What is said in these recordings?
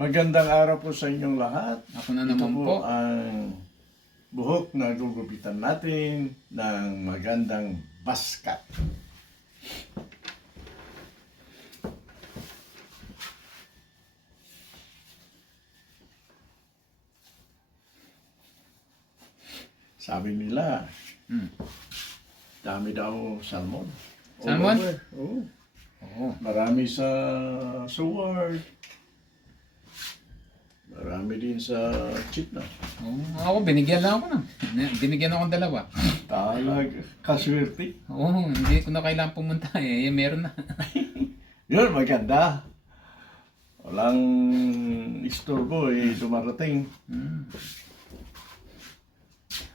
Magandang araw po sa inyong lahat. Ako na Ito naman po. ang buhok na gugupitan natin ng magandang baskat. Sabi nila, Hmm. dami daw salmon. All Salmon? over. Oo. Oo. Marami sa Seward. Marami din sa Chitna. Oo. Ako, binigyan lang ako ng. Binigyan ako ng dalawa. Talag, kaswerte. Oo, hindi ko na kailangan pumunta eh. Eh, meron na. Yun, maganda. Walang istorbo eh, dumarating. Hmm.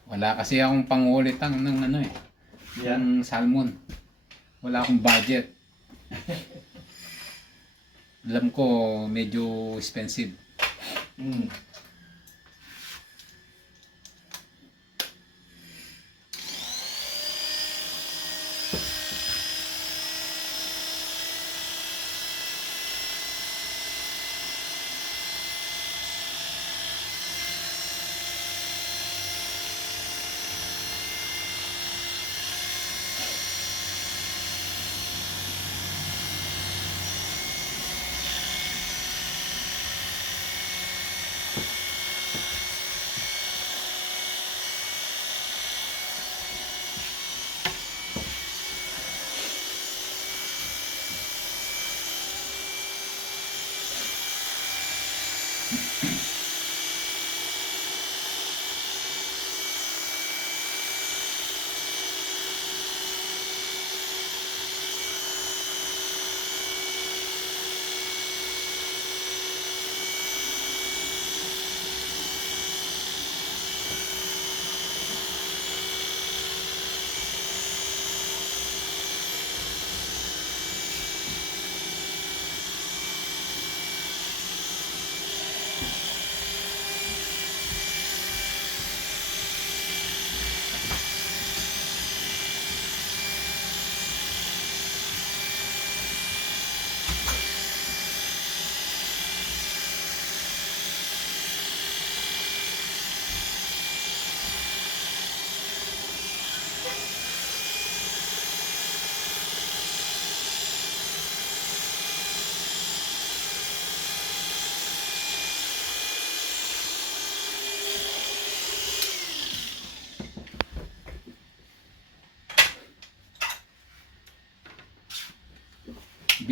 Wala kasi akong pangulitang ng ano eh. Yung salmon. Wala akong budget. Alam ko, medyo expensive. Mm.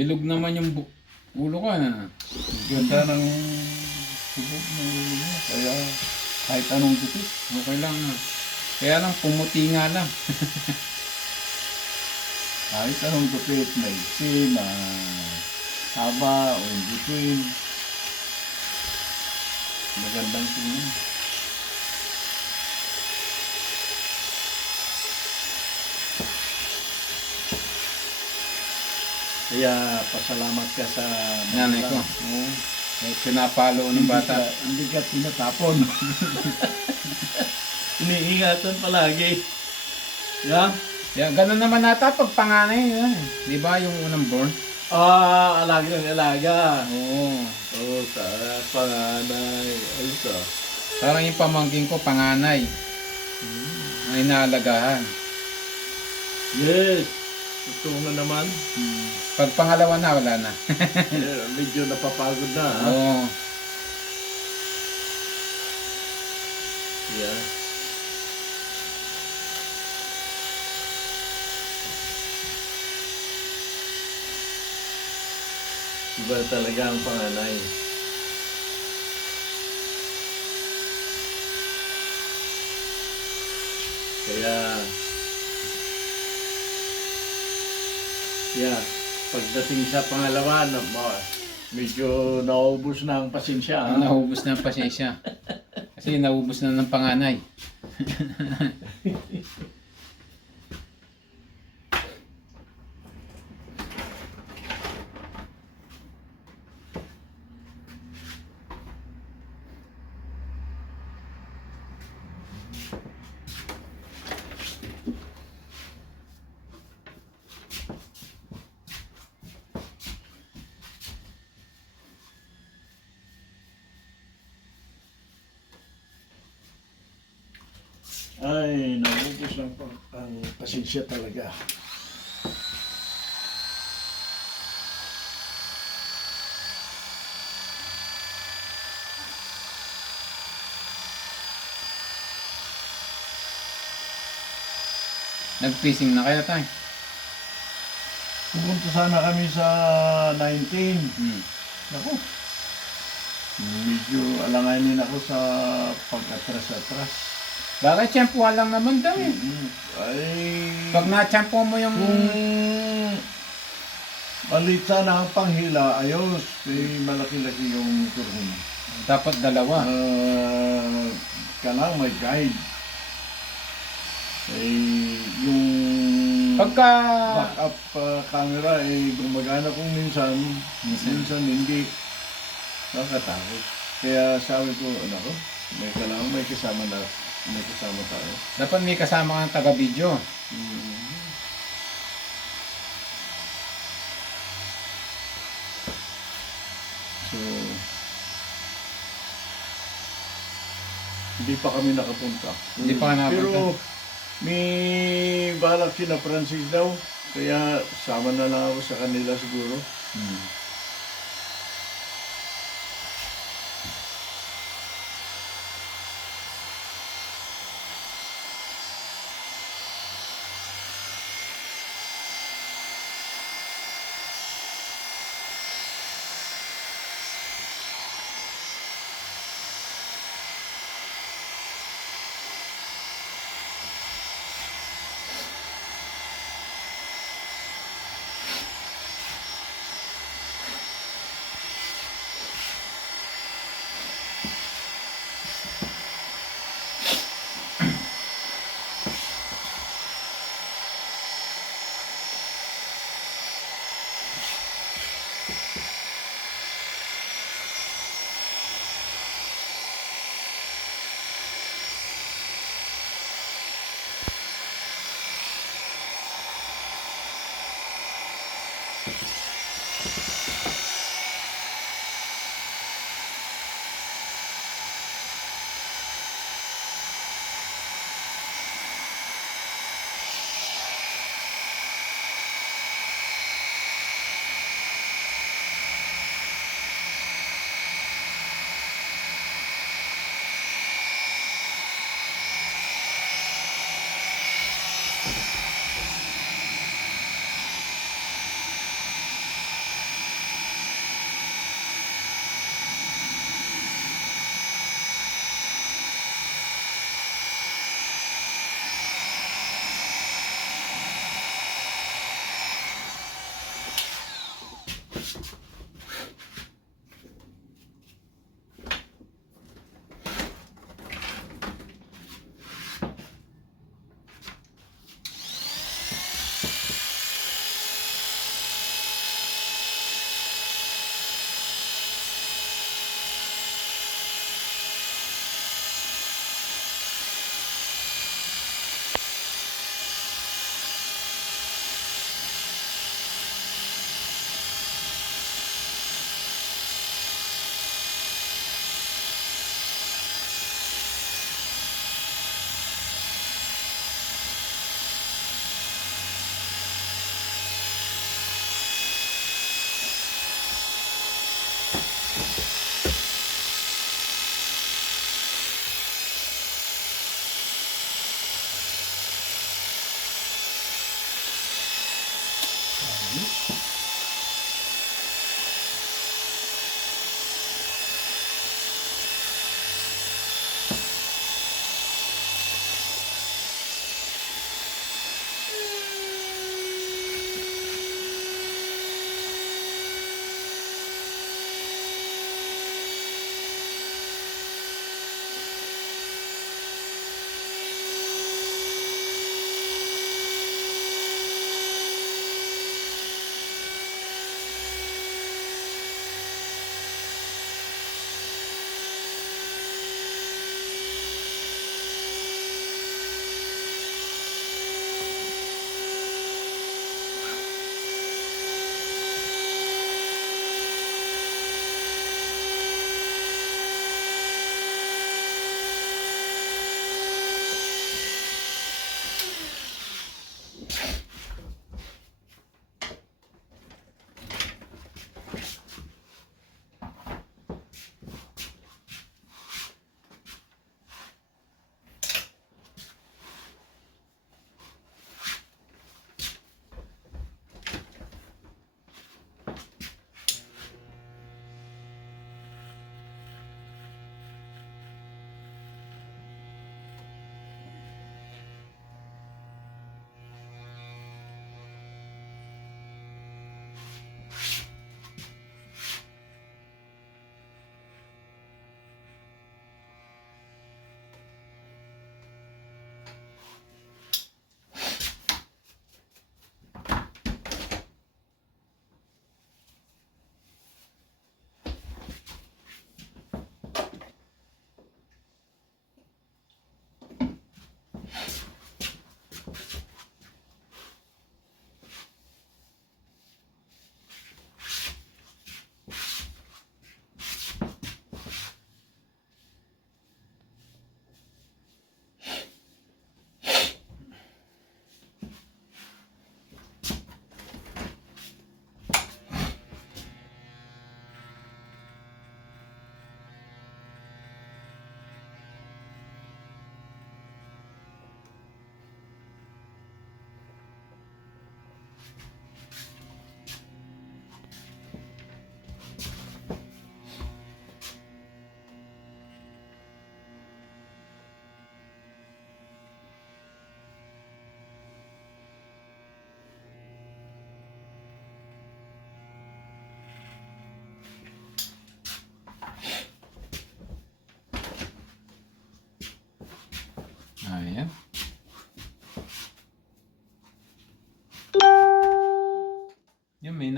Bilog naman yung bu- ulo ko na. Ganda ng subok ng ulo mo. Kaya kahit anong gupit. Okay lang na. Kaya lang pumuti nga lang. Kahit anong gupit, maiksi, na haba o in between. Magandang tingnan. Kaya pasalamat ka sa Nanay ko. Oo. Eh, pinapalo ng bata. Hindi ka, hindi ka tinatapon. Iniingatan palagi. Yeah? Yan, ganun naman nata pag panganay. Eh. Di ba yung unang born? Ah, alaga ng alaga. Oo. Oh, sa panganay. Ayos ah. Parang yung pamangking ko, panganay. Ang inaalagahan. Yes. Totoo nga naman. Hmm. Pag pangalawa na, wala na. Eh, Medyo napapagod na. ha? Oo. Yeah. Iba talaga ang panganay. Kaya, yeah, pagdating sa pangalawa, na, ma- medyo naubos na ang pasensya. ha? Naubos na ang pasensya. Kasi naubos na ng panganay. Ay, naubos lang po ang pasensya talaga. Nag-fishing na kayo tayo. Pupunta sana kami sa 19. Hmm. Ako, medyo alanganin ako sa pagkatras-atras. Bakit tiyempuhan lang naman daw eh. Mm, Ay, Pag na-tiyempo mo yung... kung malit sana ang panghila, ayos. Eh, malaki-laki yung turun. Dapat dalawa. Ah, kailangan may guide. Eh, yung Pagka... backup ah, camera eh gumagana kung minsan, Minsan. minsan, hindi. Nakakatakot. Kaya sabi ko, ano ko, may kailangan may kasama na, may kasama tayo. Dapat may kasama kang taga-video. Mm. So, hindi pa kami nakapunta. Hindi pa ka nakapunta. Pero may balak si na Francis daw. Kaya sama na lang ako sa kanila siguro. Hmm.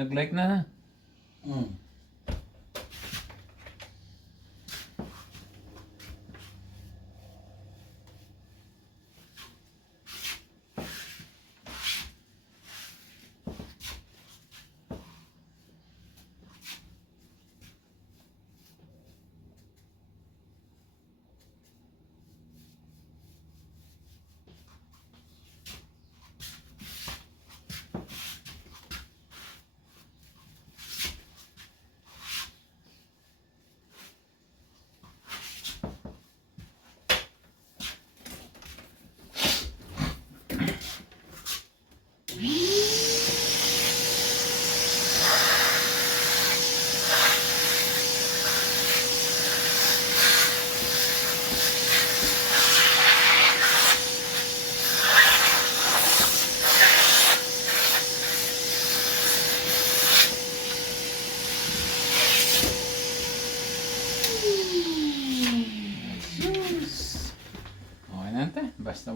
nag-like na.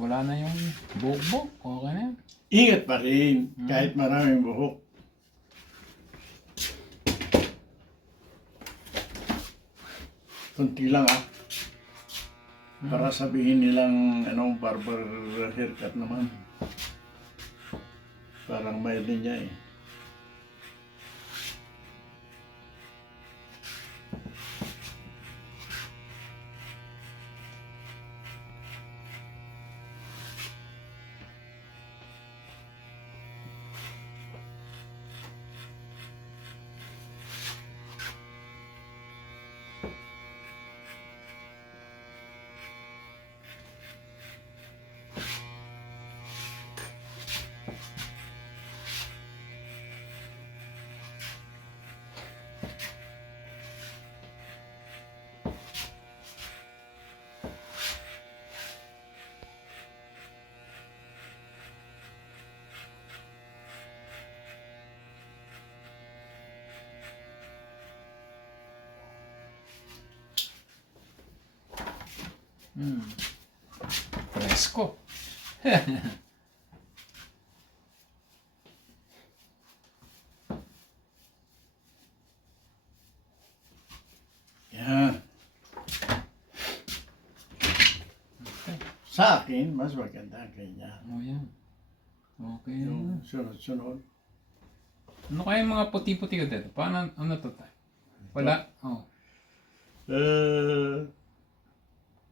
Wala na yung bugbog. Okay na. Ingat pa rin, kahit maraming buhok. Kunti lang ah. Para sabihin nilang anong barber haircut naman. Parang may linya eh. Hmm. Presko. Yan. Sa akin, mas maganda ganyan. O yan. Okay Yung na. sunod-sunod. Ano kaya yung mga puti-puti ko dito? Paano, ano to tayo? Wala? Oh. Eh,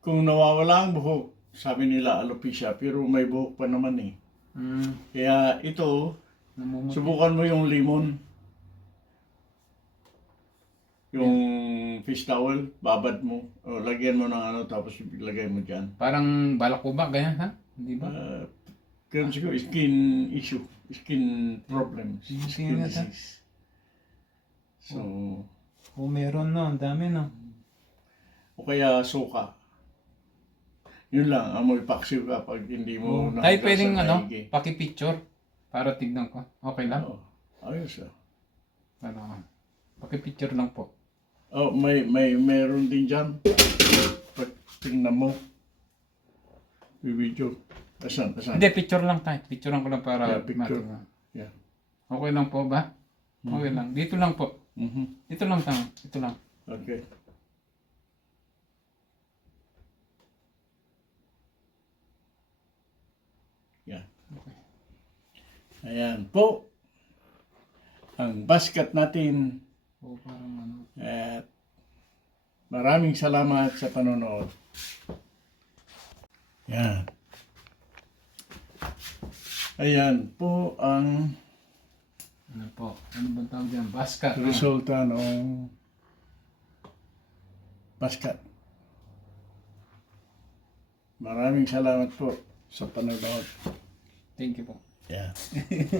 kung nawawala ang buhok, sabi nila alopecia, pero may buhok pa naman eh. Hmm. Kaya ito, Namumuti. subukan mo yung limon. Yung fish towel, babad mo. O, lagyan mo ng ano, tapos ilagay mo dyan. Parang balakubak, ganyan ha? Hindi ba? Uh, kaya siguro, skin issue. Skin problem. Skin Skin disease. So, Oh, meron no. Ang dami no. o kaya suka. Yun lang, amoy paksiw ka pag hindi mo Oh. Tayo nakagas pwedeng ano, paki-picture para tignan ko. Okay lang? Oo. ayos ah. Ano, paki-picture lang po. Oh, may may meron din diyan. Pag tingnan mo. Video. Asan? Asan? Hindi, picture lang tayo. Picture lang ko lang para Yeah, picture. matignan. Yeah. Okay lang po ba? Okay lang. Dito lang po. Mhm. Dito lang tayo. Dito lang. Okay. Yan. Ayan po. Ang basket natin. O parang ano. At maraming salamat sa panonood. Yan. Ayan po ang Ano po? Ano bang tawag dyan? Basket. resulta ng basket. Maraming salamat po sa panonood. Thank you po. Yeah.